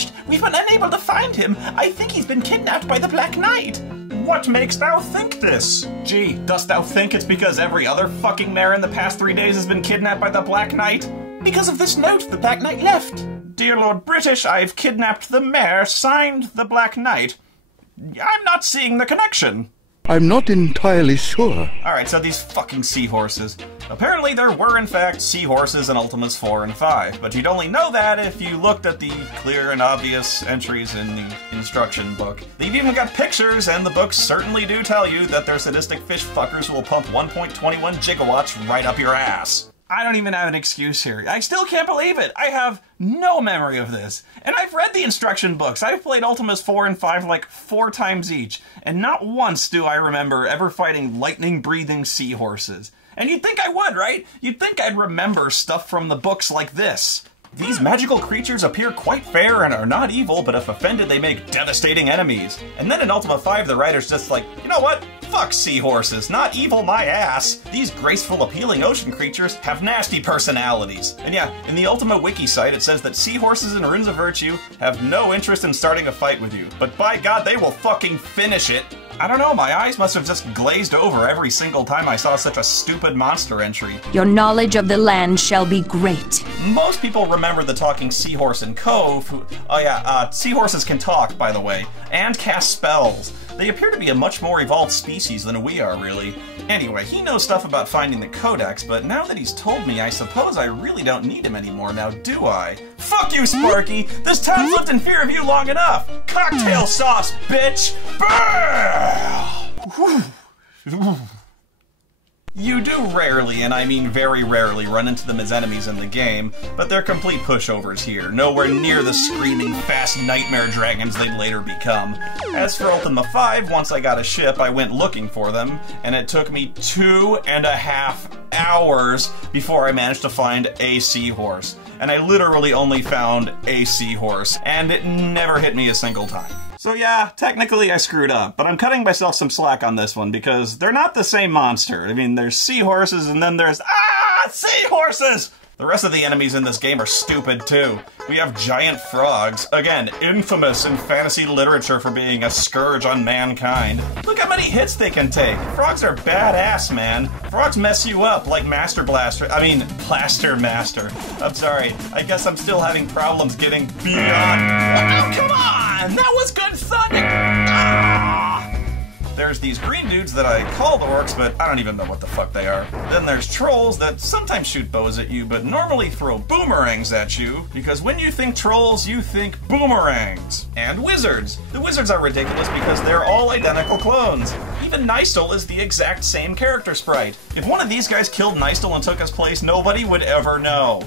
vanished. We've been unable to find him. I think he's been kidnapped by the Black Knight. What makes thou think this? Gee, dost thou think it's because every other fucking mare in the past 3 days has been kidnapped by the Black Knight? Because of this note the Black Knight left. Dear Lord British, I've kidnapped the mare, signed the Black Knight. I'm not seeing the connection. I'm not entirely sure. Alright, so these fucking seahorses. Apparently there were in fact seahorses in Ultimas 4 and 5, but you'd only know that if you looked at the clear and obvious entries in the instruction book. They've even got pictures, and the books certainly do tell you that they're sadistic fish fuckers who will pump 1.21 gigawatts right up your ass. I don't even have an excuse here. I still can't believe it. I have no memory of this. And I've read the instruction books. I've played Ultimas 4 and 5 like 4 times each. And not once do I remember ever fighting lightning-breathing seahorses. And you'd think I would, right? You'd think I'd remember stuff from the books like this. These magical creatures appear quite fair and are not evil, but if offended they make devastating enemies. And then in Ultima 5 the writer's just like, you know what? Fuck seahorses, not evil my ass. These graceful, appealing ocean creatures have nasty personalities. And yeah, in the Ultima wiki site it says that seahorses in Runes of Virtue have no interest in starting a fight with you. But by God, they will fucking finish it. I don't know, my eyes must have just glazed over every single time I saw such a stupid monster entry. Your knowledge of the land shall be great. Most people remember the talking seahorse in Cove, who... Oh yeah, seahorses can talk, by the way, and cast spells. They appear to be a much more evolved species than we are, really. Anyway, he knows stuff about finding the Codex, but now that he's told me, I suppose I really don't need him anymore, now do I? Fuck you, Sparky! This town's lived in fear of you long enough! Cocktail sauce, bitch! You do rarely, and I mean very rarely, run into them as enemies in the game, but they're complete pushovers here, nowhere near the screaming, fast nightmare dragons they'd later become. As for Ultima 5, once I got a ship, I went looking for them, and it took me 2.5 hours before I managed to find a seahorse. And I literally only found a seahorse, and it never hit me a single time. So yeah, technically I screwed up, but I'm cutting myself some slack on this one because they're not the same monster. I mean, there's seahorses and then there's... seahorses! The rest of the enemies in this game are stupid too. We have giant frogs, again, infamous in fantasy literature for being a scourge on mankind. Look how many hits they can take. Frogs are badass, man. Frogs mess you up like Blaster Master. I'm sorry, I guess I'm still having problems getting beyond... Oh, come on! That was good thunder! There's these green dudes that I call the orcs, but I don't even know what the fuck they are. Then there's trolls that sometimes shoot bows at you, but normally throw boomerangs at you, because when you think trolls, you think boomerangs. And wizards. The wizards are ridiculous because they're all identical clones. Even Nystel is the exact same character sprite. If one of these guys killed Nystel and took his place, nobody would ever know.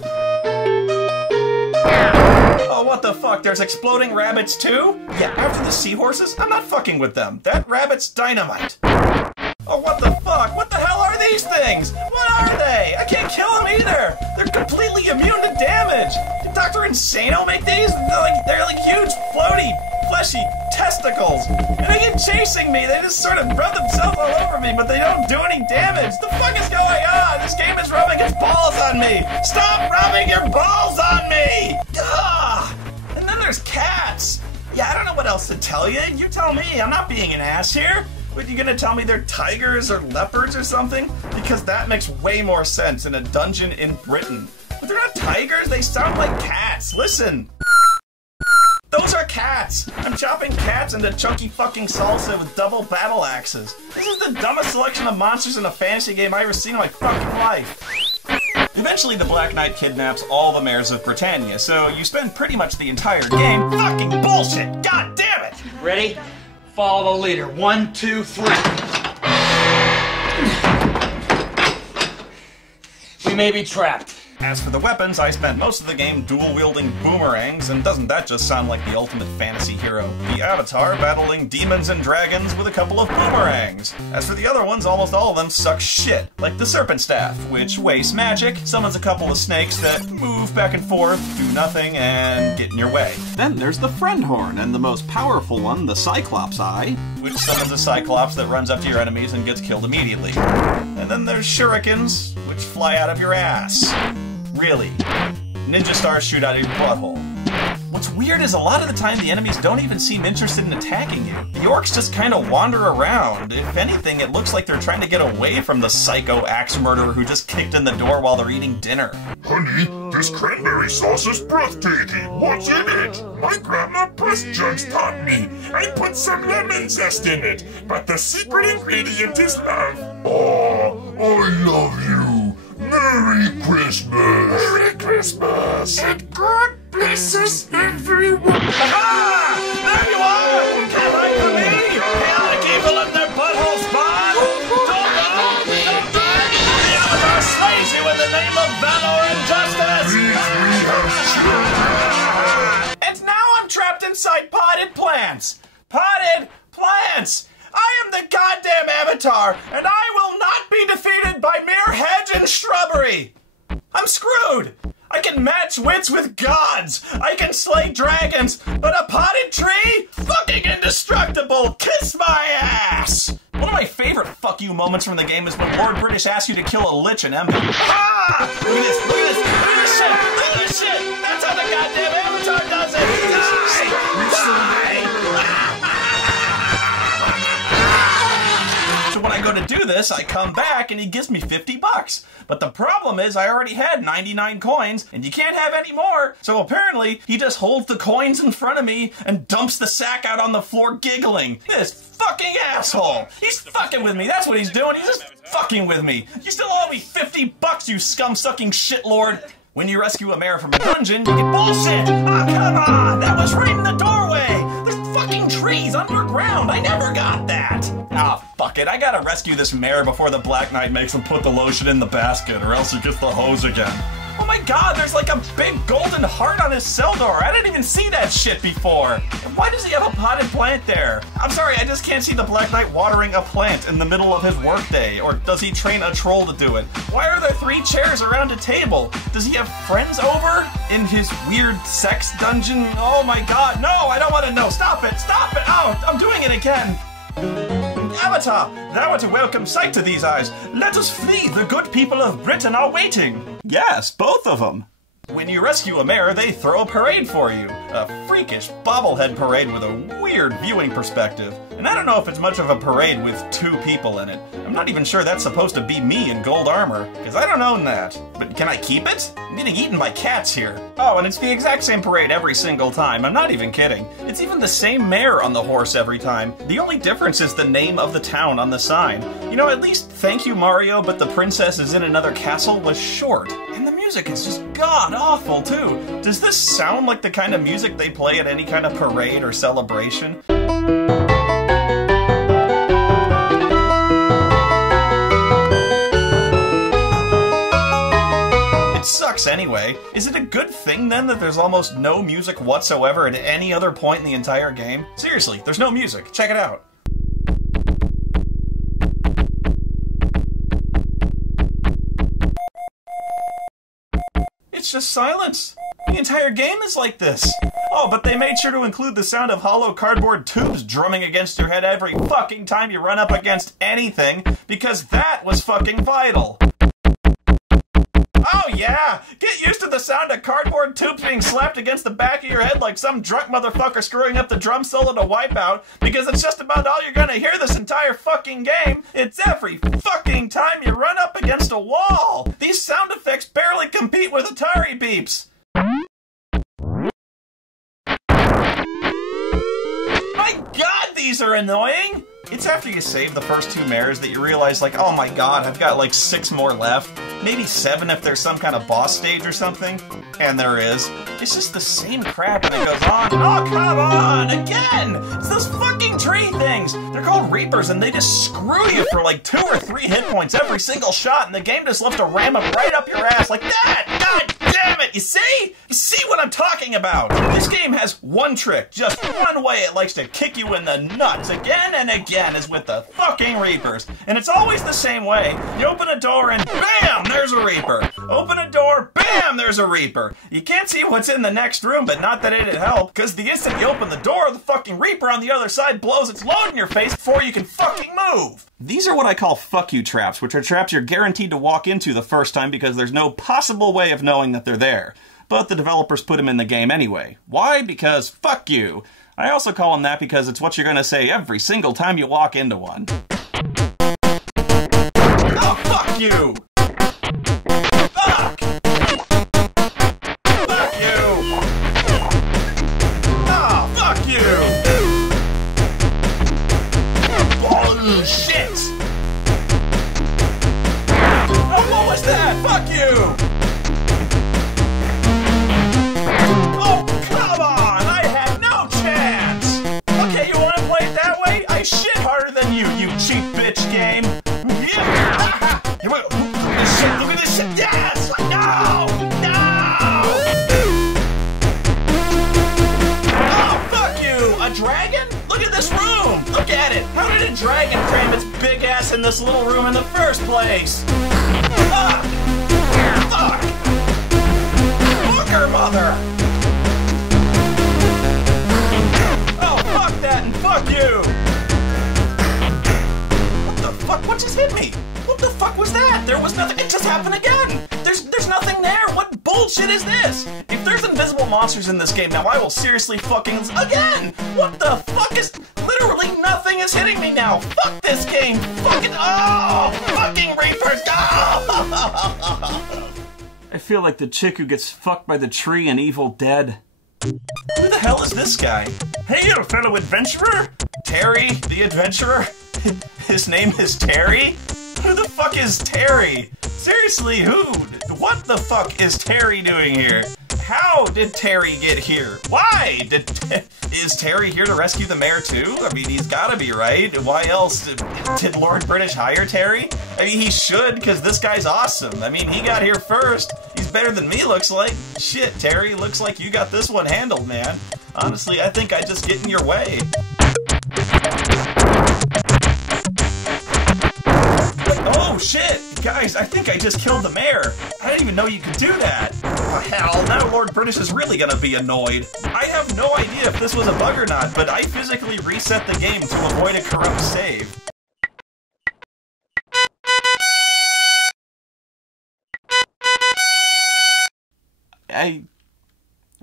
Oh, what the fuck? There's exploding rabbits too? Yeah, after the seahorses, I'm not fucking with them. That rabbit's dynamite. Oh, what the fuck? What the hell are these things? What are they? I can't kill them either. They're completely immune to damage. Did Dr. Insano make these? They're like huge, floaty, fleshy testicles. And they keep chasing me. They just sort of rub themselves all over me, but they don't do any damage. The fuck is going on? This game is rubbing its balls on me. Stop rubbing your balls on me! Ugh. And then there's cats. Yeah, I don't know what else to tell you. You tell me. I'm not being an ass here. What, you gonna tell me they're tigers or leopards or something? Because that makes way more sense in a dungeon in Britain. But they're not tigers, they sound like cats. Listen. Those are cats! I'm chopping cats into chunky fucking salsa with double battle axes. This is the dumbest selection of monsters in a fantasy game I've ever seen in my fucking life. Eventually the Black Knight kidnaps all the mayors of Britannia, so you spend pretty much the entire game fucking bullshit! God damn it! Ready? Follow the leader. 1, 2, 3. We may be trapped. As for the weapons, I spent most of the game dual-wielding boomerangs, and doesn't that just sound like the ultimate fantasy hero? The Avatar battling demons and dragons with a couple of boomerangs. As for the other ones, almost all of them suck shit, like the Serpent Staff, which wastes magic, summons a couple of snakes that move back and forth, do nothing, and get in your way. Then there's the Friend Horn, and the most powerful one, the Cyclops Eye, which summons a Cyclops that runs up to your enemies and gets killed immediately. And then there's Shurikens, which fly out of your ass. Really. Ninja stars shoot out of your butthole. What's weird is a lot of the time the enemies don't even seem interested in attacking you. The orcs just kind of wander around. If anything, it looks like they're trying to get away from the psycho axe murderer who just kicked in the door while they're eating dinner. Honey, this cranberry sauce is breathtaking. What's in it? My grandma press judge taught me. I put some lemon zest in it, but the secret ingredient is love. Oh, I love you. Merry Christmas. Merry Christmas. And God blesses everyone. Aha! There you are! Can't hide from me! Chaotic evil in their butthole spawn! Don't run! Don't run! The Avatar slays you in the name of valor and justice! And now I'm trapped inside potted plants! Potted plants! I am the goddamn Avatar, and I will not be defeated by mere hedge and shrubbery! I'm screwed! I can match wits with gods! I can slay dragons, but a potted tree? Fucking indestructible! Kiss my ass! One of my favorite fuck you moments from the game is when Lord British asks you to kill a lich in Ember. Ah! Look at this, look at this, look at this shit! Look at this shit! That's how the goddamn Avatar does it! So when I go to do this, I come back and he gives me 50 bucks. But the problem is I already had 99 coins and you can't have any more. So apparently he just holds the coins in front of me and dumps the sack out on the floor giggling. This fucking asshole. He's fucking with me. That's what he's doing. He's just fucking with me. You still owe me 50 bucks, you scum-sucking shitlord. When you rescue a mayor from a dungeon, you get bullshit. Oh, come on. That was right in the doorway. There's fucking trees underground. I never got that. Ah, fuck it. I gotta rescue this mayor before the Black Knight makes him put the lotion in the basket, or else he gets the hose again. Oh my god, there's like a big golden heart on his cell door. I didn't even see that shit before. And why does he have a potted plant there? I'm sorry, I just can't see the Black Knight watering a plant in the middle of his workday. Or does he train a troll to do it? Why are there 3 chairs around a table? Does he have friends over in his weird sex dungeon? Oh my god, no, I don't want to know. Stop it, stop it. Oh, I'm doing it again. Avatar, thou art a welcome sight to these eyes. Let us flee, the good people of Britain are waiting. Yes, both of them. When you rescue a mayor, they throw a parade for you. A freakish bobblehead parade with a weird viewing perspective. And I don't know if it's much of a parade with 2 people in it. I'm not even sure that's supposed to be me in gold armor, because I don't own that. But can I keep it? I'm getting eaten by cats here. Oh, and it's the exact same parade every single time. I'm not even kidding. It's even the same mayor on the horse every time. The only difference is the name of the town on the sign. You know, at least Thank You Mario, but the princess is in another castle was short. And the music is just god-awful, too. Does this sound like the kind of music they play at any kind of parade or celebration? It sucks anyway. Is it a good thing then that there's almost no music whatsoever at any other point in the entire game? Seriously, there's no music. Check it out. It's just silence. The entire game is like this. Oh, but they made sure to include the sound of hollow cardboard tubes drumming against your head every fucking time you run up against anything, because that was fucking vital. Oh yeah! Get used to the sound of cardboard tubes being slapped against the back of your head like some drunk motherfucker screwing up the drum solo to Wipeout, because it's just about all you're gonna hear this entire fucking game. It's every fucking time you run up against a wall! These sound effects barely compete with Atari beeps! My god, these are annoying! It's after you save the first 2 mayors that you realize, like, oh my god, I've got like 6 more left. Maybe 7 if there's some kind of boss stage or something. And there is. It's just the same crap and it goes on. Oh, come on! Again! It's those fucking tree things! They're called Reapers and they just screw you for like 2 or 3 hit points every single shot and the game just loves to ram them right up your ass like that! God damn it! You see? You see what I'm talking about? This game has one trick, just one way it likes to kick you in the nuts again and again is with the fucking Reapers. And it's always the same way. You open a door and BAM! There's a Reaper. Open a door, BAM! There's a Reaper. You can't see what's in the next room, but not that it'd help, because the instant you open the door, the fucking Reaper on the other side blows its load in your face before you can fucking move. These are what I call fuck you traps, which are traps you're guaranteed to walk into the first time because there's no possible way of knowing that they're there. but the developers put him in the game anyway. Why? Because fuck you. I also call him that because it's what you're gonna say every single time you walk into one. Oh, fuck you! Fuck! Fuck you! Oh, fuck you! Oh, shit! Oh, what was that? Fuck you! Oh, come on! I had no chance! Okay, you wanna play it that way? I shit harder than you, you cheap bitch game! Yeah! Look at this shit! Look at this shit! Yes! No! No! Oh, fuck you! A dragon? Look at this room! Look at it! How did a dragon cram its big ass in this little room in the first place? Fuck! Fuck! Booger mother! Oh, fuck that and fuck you! What the fuck? What just hit me? What the fuck was that? There was nothing. It just happened again! There's nothing there! What bullshit is this? If there's invisible monsters in this game now, I will seriously fucking... Again! What the fuck is... Literally nothing is hitting me now! Fuck this game! Fucking... Oh! Fucking Reapers! Oh! I feel like the chick who gets fucked by the tree in Evil Dead. Who the hell is this guy? Hey, you fellow adventurer! Terry, the adventurer? His name is Terry? Who the fuck is Terry? Seriously, who? What the fuck is Terry doing here? How did Terry get here? Why? Is Terry here to rescue the mayor too? I mean, he's gotta be, right? Why else? Did Lord British hire Terry? I mean, he should, because this guy's awesome. I mean, he got here first. He's better than me, looks like. Shit, Terry, looks like you got this one handled, man. Honestly, I think I just get in your way. Oh, shit! Guys, I think I just killed the mayor. I didn't even know you could do that. Oh, hell, now Lord British is really gonna be annoyed. I have no idea if this was a bug or not, but I physically reset the game to avoid a corrupt save.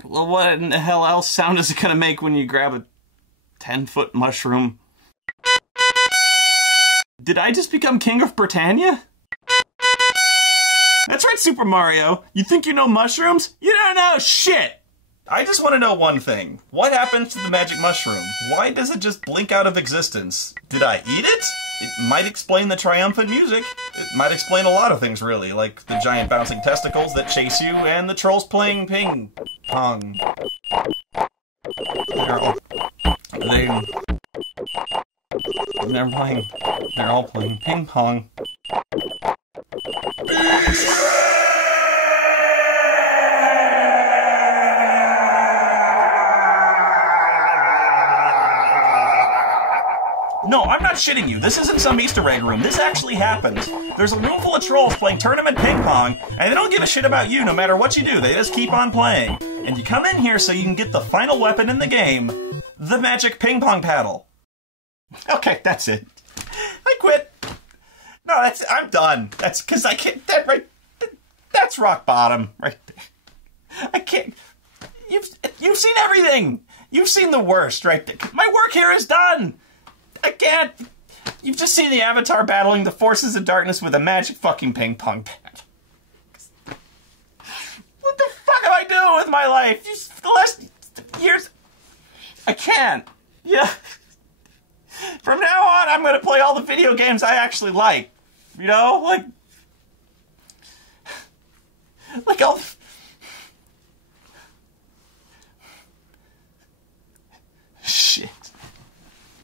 Well, what in the hell else sound is it gonna make when you grab a 10-foot mushroom? Did I just become King of Britannia? That's right, Super Mario. You think you know mushrooms? You don't know shit! I just want to know one thing. What happens to the magic mushroom? Why does it just blink out of existence? Did I eat it? It might explain the triumphant music. It might explain a lot of things, really, like the giant bouncing testicles that chase you and the trolls playing ping pong. They're all playing ping pong. No, I'm not shitting you. This isn't some Easter egg room. This actually happens. There's a room full of trolls playing tournament ping pong, and they don't give a shit about you no matter what you do. They just keep on playing. And you come in here so you can get the final weapon in the game, the magic ping pong paddle. Okay, that's it. I quit. No, I'm done. That's because I can't. That's rock bottom right there. I can't. You've seen everything. You've seen the worst right there. My work here is done. I can't. You've just seen the Avatar battling the forces of darkness with a magic fucking ping pong pad. What the fuck am I doing with my life? The last years. I can't. Yeah. From now on, I'm gonna play all the video games I actually like. You know, like all. Shit.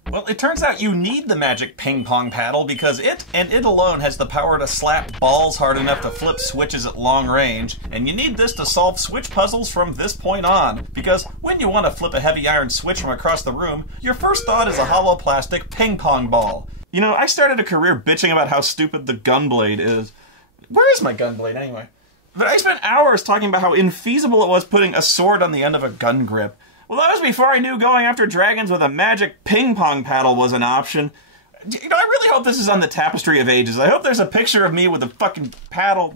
Well, it turns out you need the magic ping pong paddle because it alone has the power to slap balls hard enough to flip switches at long range, and you need this to solve switch puzzles from this point on, because when you want to flip a heavy iron switch from across the room, your first thought is a hollow plastic ping pong ball. You know, I started a career bitching about how stupid the gunblade is. Where is my gunblade anyway? But I spent hours talking about how infeasible it was putting a sword on the end of a gun grip. Well, that was before I knew going after dragons with a magic ping pong paddle was an option. You know, I really hope this is on the Tapestry of Ages. I hope there's a picture of me with a fucking paddle.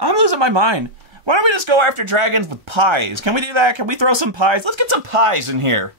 I'm losing my mind. Why don't we just go after dragons with pies? Can we do that? Can we throw some pies? Let's get some pies in here.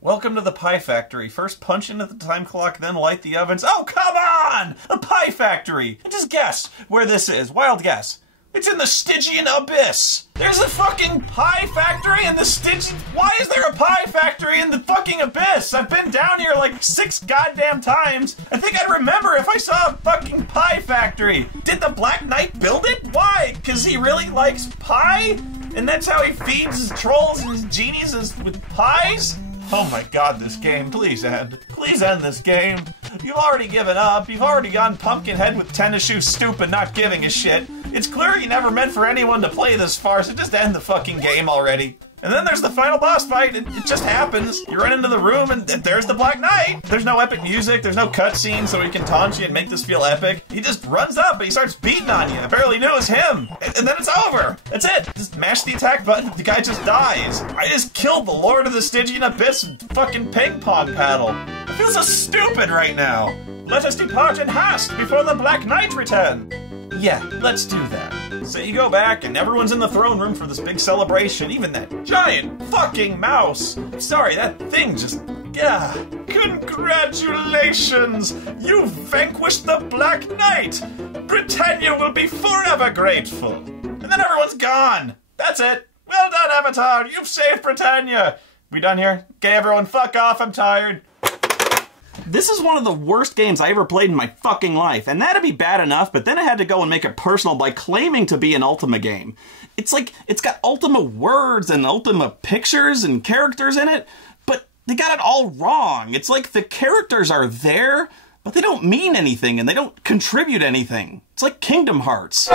Welcome to the Pie Factory. First punch into the time clock, then light the ovens. Oh, come on! The Pie Factory! Just guess where this is. Wild guess. It's in the Stygian Abyss. There's a fucking pie factory in the Stygian... Why is there a pie factory in the fucking Abyss? I've been down here like 6 goddamn times. I think I'd remember if I saw a fucking pie factory. Did the Black Knight build it? Why? Because he really likes pie? And that's how he feeds his trolls and his genies with pies? Oh my god, this game, please end. Please end this game. You've already given up. You've already gone Pumpkinhead with tennis shoes stupid, not giving a shit. It's clear you never meant for anyone to play this far, so just end the fucking game already. And then there's the final boss fight, it just happens. You run into the room and there's the Black Knight. There's no epic music, there's no cutscene so he can taunt you and make this feel epic. He just runs up and he starts beating on you. I barely knew it was him. And then it's over. That's it. Just mash the attack button, the guy just dies. I just killed the Lord of the Stygian Abyss with fucking ping pong paddle. I feel so stupid right now. Let us depart in haste before the Black Knight return. Yeah, let's do that. So you go back and everyone's in the throne room for this big celebration, even that giant fucking mouse. Sorry, that thing just... yeah. Congratulations! You've vanquished the Black Knight! Britannia will be forever grateful! And then everyone's gone! That's it! Well done, Avatar! You've saved Britannia! We done here? Okay, everyone, fuck off, I'm tired. This is one of the worst games I ever played in my fucking life, and that'd be bad enough, but then I had to go and make it personal by claiming to be an Ultima game. It's like, it's got Ultima words and Ultima pictures and characters in it, but they got it all wrong. It's like the characters are there, but they don't mean anything, and they don't contribute anything. It's like Kingdom Hearts.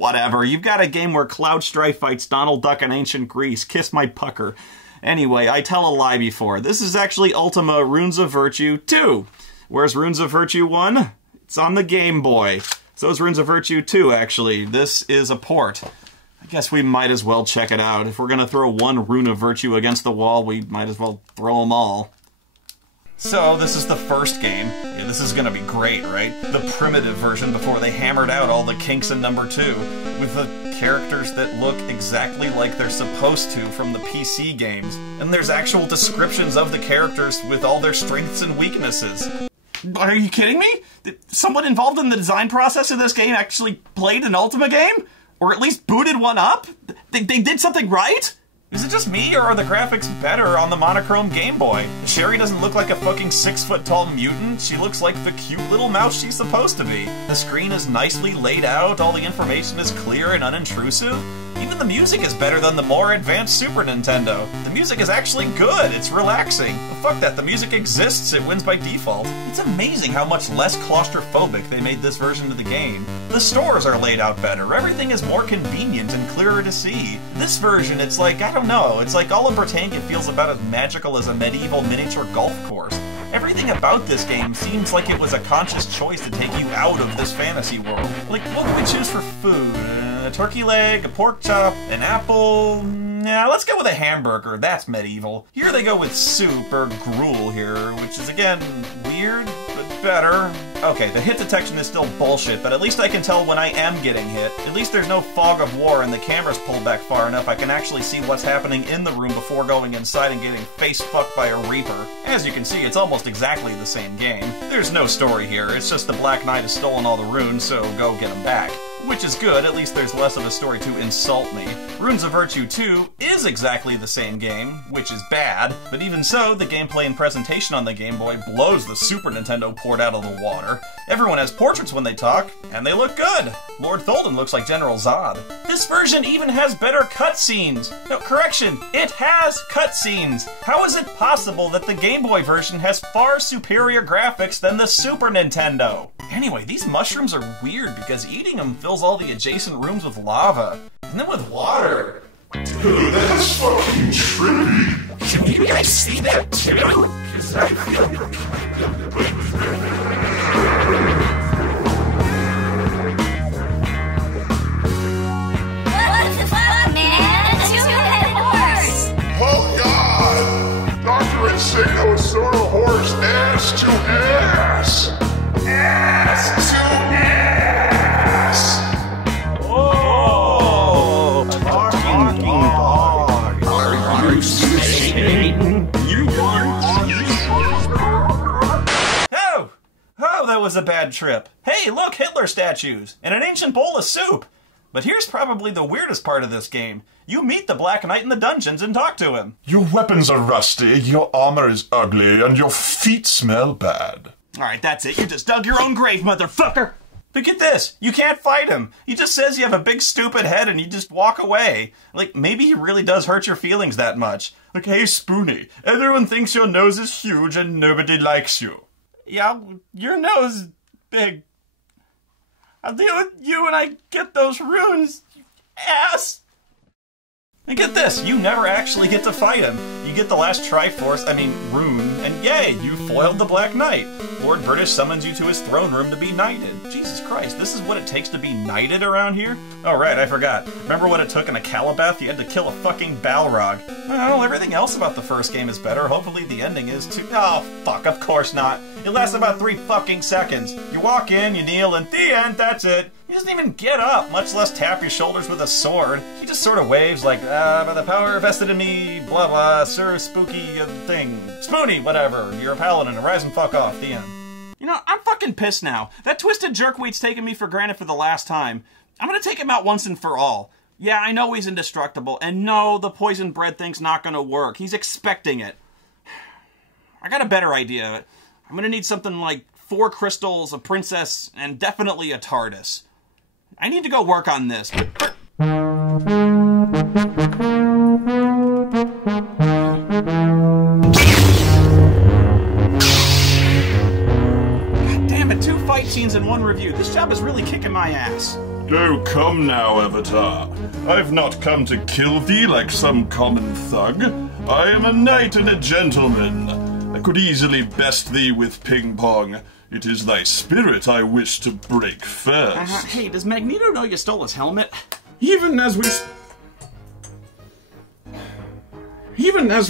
Whatever, you've got a game where Cloud Strife fights Donald Duck in ancient Greece. Kiss my pucker. Anyway, I tell a lie before. This is actually Ultima Runes of Virtue 2. Where's Runes of Virtue 1? It's on the Game Boy. So is Runes of Virtue 2, actually. This is a port. I guess we might as well check it out. If we're gonna throw one Rune of Virtue against the wall, we might as well throw them all. So, this is the first game. Yeah, this is gonna be great, right? The primitive version before they hammered out all the kinks in number 2, with the characters that look exactly like they're supposed to from the PC games. And there's actual descriptions of the characters with all their strengths and weaknesses. Are you kidding me? Did someone involved in the design process of this game actually played an Ultima game? Or at least booted one up? They did something right? Is it just me, or are the graphics better on the monochrome Game Boy? Sherry doesn't look like a fucking 6-foot-tall mutant. She looks like the cute little mouse she's supposed to be. The screen is nicely laid out, all the information is clear and unintrusive. Even the music is better than the more advanced Super Nintendo. The music is actually good, it's relaxing. But fuck that, the music exists, it wins by default. It's amazing how much less claustrophobic they made this version of the game. The stores are laid out better, everything is more convenient and clearer to see. This version, it's like, I don't know, it's like all of Britannia feels about as magical as a medieval miniature golf course. Everything about this game seems like it was a conscious choice to take you out of this fantasy world. Like, what do we choose for food? A turkey leg, a pork chop, an apple? Nah, let's go with a hamburger, that's medieval. Here they go with soup, or gruel here, which is again, weird, but better. Okay, the hit detection is still bullshit, but at least I can tell when I am getting hit. At least there's no fog of war and the camera's pulled back far enough I can actually see what's happening in the room before going inside and getting face-fucked by a Reaper. As you can see, it's almost exactly the same game. There's no story here, it's just the Black Knight has stolen all the runes, so go get them back. Which is good, at least there's less of a story to insult me. Runes of Virtue 2 is exactly the same game, which is bad, but even so, the gameplay and presentation on the Game Boy blows the Super Nintendo port out of the water. Everyone has portraits when they talk, and they look good. Lord Tholden looks like General Zod. This version even has better cutscenes. No, correction, it has cutscenes. How is it possible that the Game Boy version has far superior graphics than the Super Nintendo? Anyway, these mushrooms are weird because eating them fills all the adjacent rooms with lava. And then with water. Dude, that's fucking trippy. Can you guys see that too? What the fuck, man? Two-headed horse! Oh god! Dr. Insano is sort of horse ass to ass! Ass to ass! was a bad trip. Hey, look, Hitler statues and an ancient bowl of soup. But here's probably the weirdest part of this game. You meet the Black Knight in the dungeons and talk to him. Your weapons are rusty, your armor is ugly, and your feet smell bad. Alright, that's it. You just dug your own grave, motherfucker! But get this, you can't fight him. He just says you have a big stupid head and you just walk away. Like, maybe he really does hurt your feelings that much. Like, hey Spoonie, everyone thinks your nose is huge and nobody likes you. Yeah, your nose is big. I'll deal with you when I get those runes, you ass! And get this, you never actually get to fight him. You get the last rune, and yay, you foiled the Black Knight. Lord British summons you to his throne room to be knighted. Jesus Christ, this is what it takes to be knighted around here? Oh right, I forgot. Remember what it took in a Calabeth? You had to kill a fucking Balrog. Well, everything else about the first game is better. Hopefully the ending is too— oh, fuck, of course not. It lasts about 3 fucking seconds. You walk in, you kneel, and the end, that's it. He doesn't even get up, much less tap your shoulders with a sword. He just sort of waves like, by the power vested in me, blah blah, sir spooky thing. Spoonie, whatever. You're a paladin, rise and fuck off, the end. You know, I'm fucking pissed now. That twisted jerkweed's taken me for granted for the last time. I'm gonna take him out once and for all. Yeah, I know he's indestructible, and no, the poison bread thing's not gonna work. He's expecting it. I got a better idea. I'm gonna need something like 4 crystals, a princess, and definitely a TARDIS. I need to go work on this. God damn it, 2 fight scenes in 1 review. This job is really kicking my ass. Oh, come now, Avatar. I've not come to kill thee like some common thug. I am a knight and a gentleman. I could easily best thee with ping-pong. It is thy spirit I wish to break first. Hey, does Magneto know you stole his helmet? Even as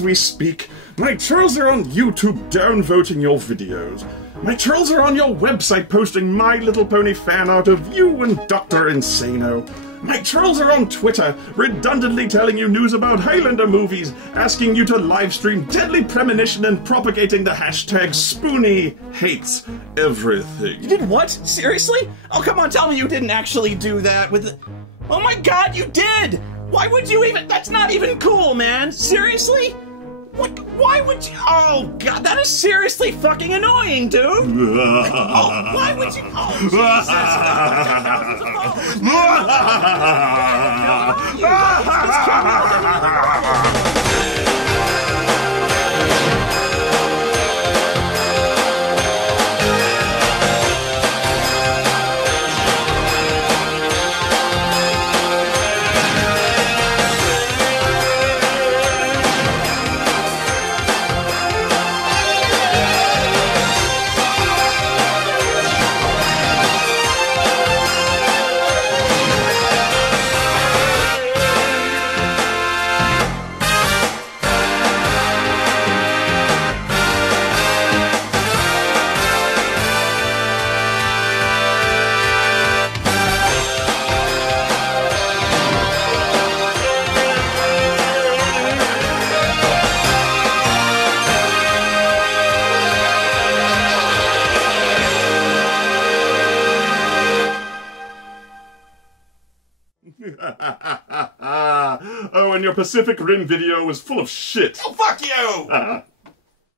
we speak, my trolls are on YouTube downvoting your videos. My trolls are on your website posting My Little Pony fan art of you and Dr. Insano. My trolls are on Twitter, redundantly telling you news about Highlander movies, asking you to livestream Deadly Premonition and propagating the hashtag Spoonie hates everything. You did what? Seriously? Oh, come on, tell me you didn't actually do that with the— oh my god, you did! Why would you even— that's not even cool, man! Seriously? What? Why would you— oh god, that is seriously fucking annoying, dude! Oh, why would you— oh, Jesus! Oh, and your Pacific Rim video was full of shit. Oh, fuck you!